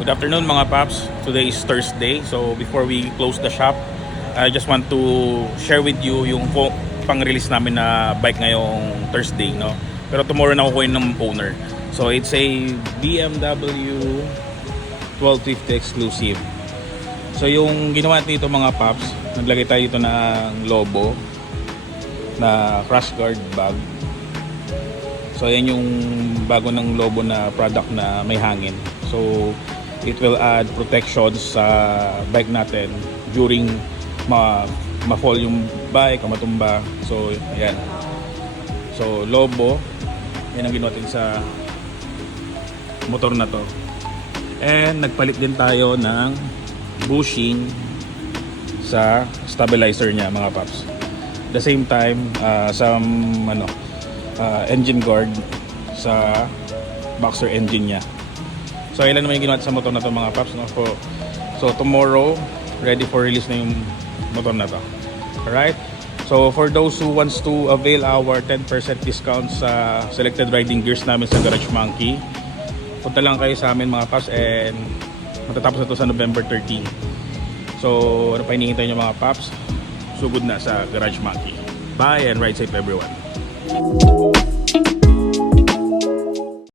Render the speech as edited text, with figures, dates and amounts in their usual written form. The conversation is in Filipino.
Good afternoon mga paps. Today is Thursday. So before we close the shop, I just want to share with you yung pang-release namin na bike ngayong Thursday, no? Pero tomorrow na kukunin ng owner. So it's a BMW 1250 exclusive. So yung ginawa dito mga paps, naglagay tayo dito ng lobo na crash guard bag. So yan yung bago ng lobo na product na may hangin. So it will add protection sa bike natin during ma-fall yung bike o matumba. So ayan. So lobo, yan ang ginawa natin sa motor na to. And nagpalit din tayo ng bushing sa stabilizer niya mga paps. The same time, some engine guard sa boxer engine niya. So ilan naman yung ginawa sa motor na to mga paps, no? So tomorrow ready for release na yung motor na to. Alright, so for those who wants to avail our 10% discount sa selected riding gears namin sa Garage Monkey, punta lang kayo sa amin mga paps, and matatapos na to sa November 13. So ano pa hinihintay nyo mga paps? Sugod na sa Garage Monkey. Bye and ride safe everyone.